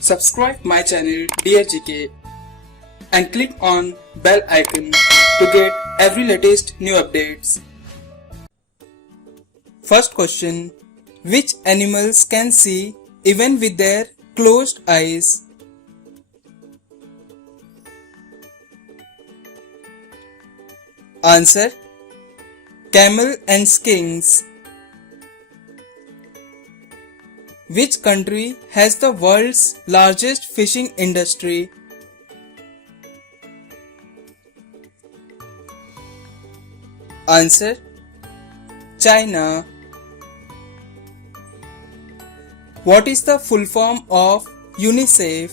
Subscribe my channel Dear GK and click on bell icon to get every latest new updates. First question. Which animals can see even with their closed eyes? Answer. Camel and skinks. Which country has the world's largest fishing industry? Answer. China. What is the full form of UNICEF?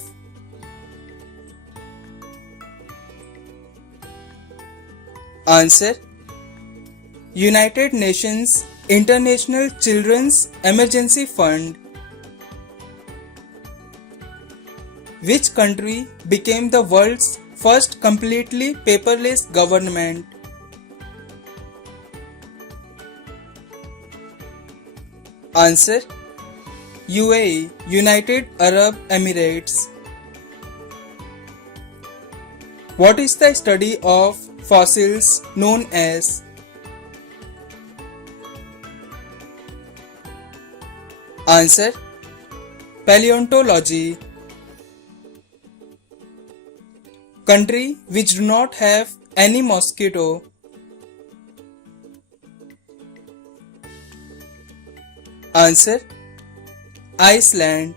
Answer. United Nations International Children's Emergency Fund. Which country became the world's first completely paperless government? Answer. UAE, United Arab Emirates. What is the study of fossils known as? Answer. Paleontology. Country which do not have any mosquito. Answer. Iceland.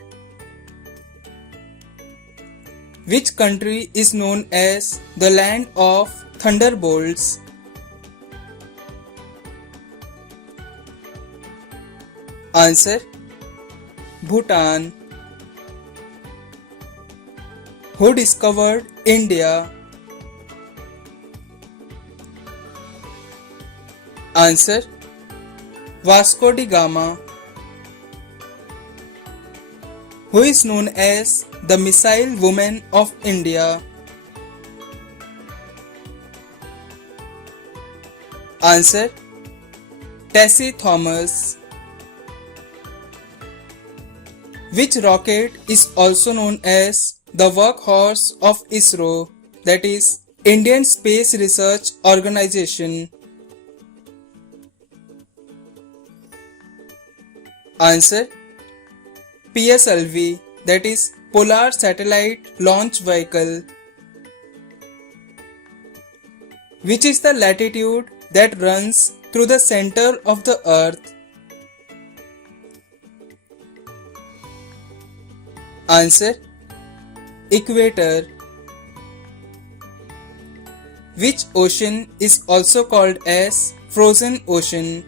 Which country is known as the land of thunderbolts? Answer. Bhutan. Who discovered India? Answer. Vasco da Gama. Who is known as the Missile Woman of India? Answer. Tessie Thomas. Which rocket is also known as the workhorse of ISRO, that is, Indian Space Research Organization? Answer. PSLV, that is, Polar Satellite Launch Vehicle. Which is the latitude that runs through the center of the Earth? Answer. Equator. Which ocean is also called as Frozen Ocean?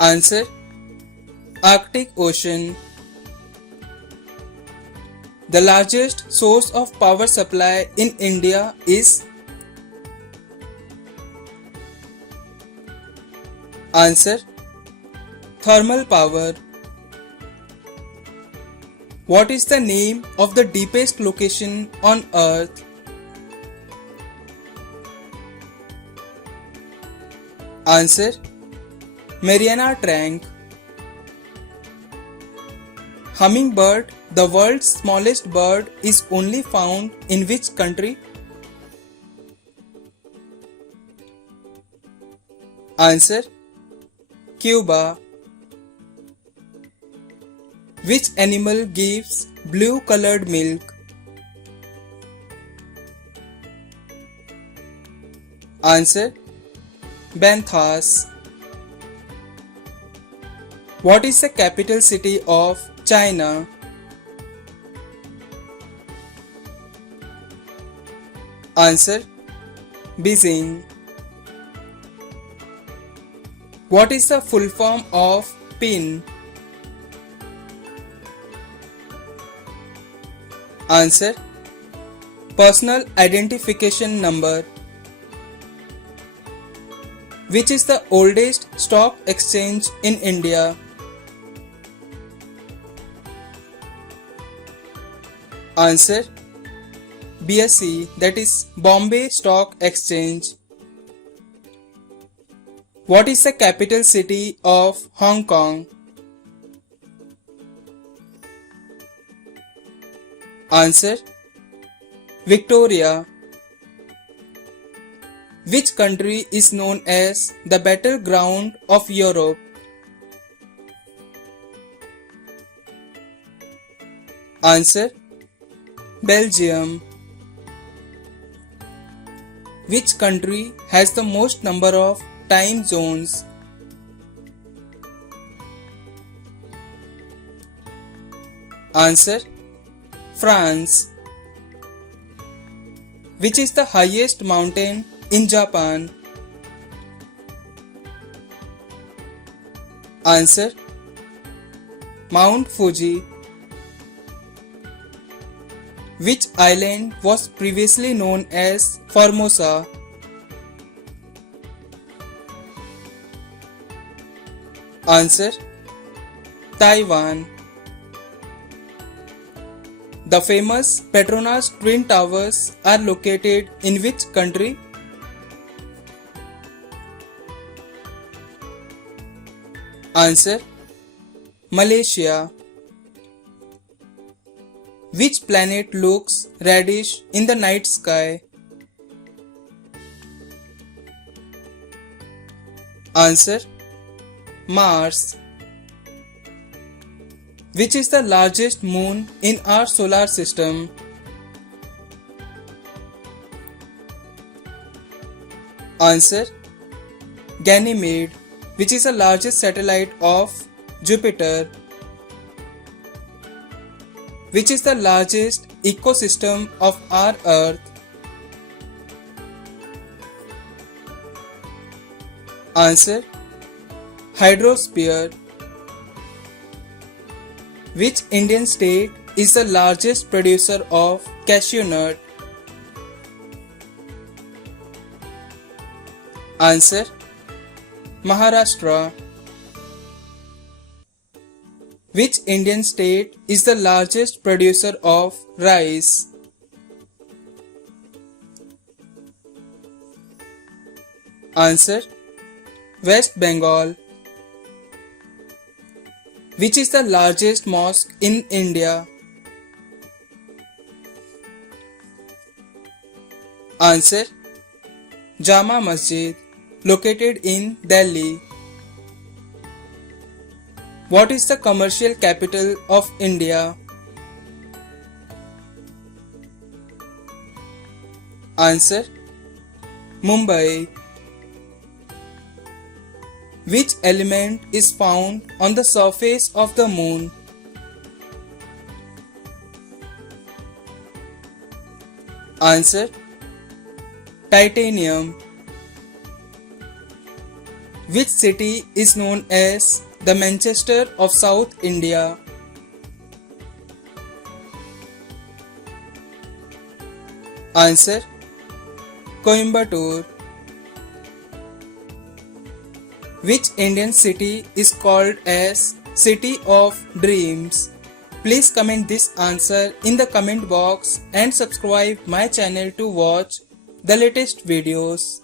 Answer. Arctic Ocean. The largest source of power supply in India is? Answer. Thermal power. What is the name of the deepest location on Earth? Answer. Mariana Trench. Hummingbird, the world's smallest bird, is only found in which country? Answer. Cuba. Which animal gives blue colored milk? Answer. Banthas. What is the capital city of China? Answer. Beijing. What is the full form of PIN? Answer. Personal Identification Number. Which is the oldest stock exchange in India? Answer. BSE, that is Bombay Stock Exchange. What is the capital city of Hong Kong? Answer: Victoria. Which country is known as the battleground of Europe? Answer: Belgium. Which country has the most number of time zones? Answer: France. Which is the highest mountain in Japan? Answer: Mount Fuji. Which island was previously known as Formosa? Answer: Taiwan. The famous Petronas Twin Towers are located in which country? Answer: Malaysia. Which planet looks reddish in the night sky? Answer: Mars. Which is the largest moon in our solar system? Answer: Ganymede. Which is the largest satellite of Jupiter? Which is the largest ecosystem of our Earth? Answer: Hydrosphere. Which Indian state is the largest producer of cashew nut? Answer: Maharashtra. Which Indian state is the largest producer of rice? Answer: West Bengal. Which is the largest mosque in India? Answer: Jama Masjid, located in Delhi. What is the commercial capital of India? Answer: Mumbai. Which element is found on the surface of the moon? Answer: Titanium. Which city is known as the Manchester of South India? Answer: Coimbatore. Which Indian city is called as City of Dreams? Please comment this answer in the comment box and subscribe my channel to watch the latest videos.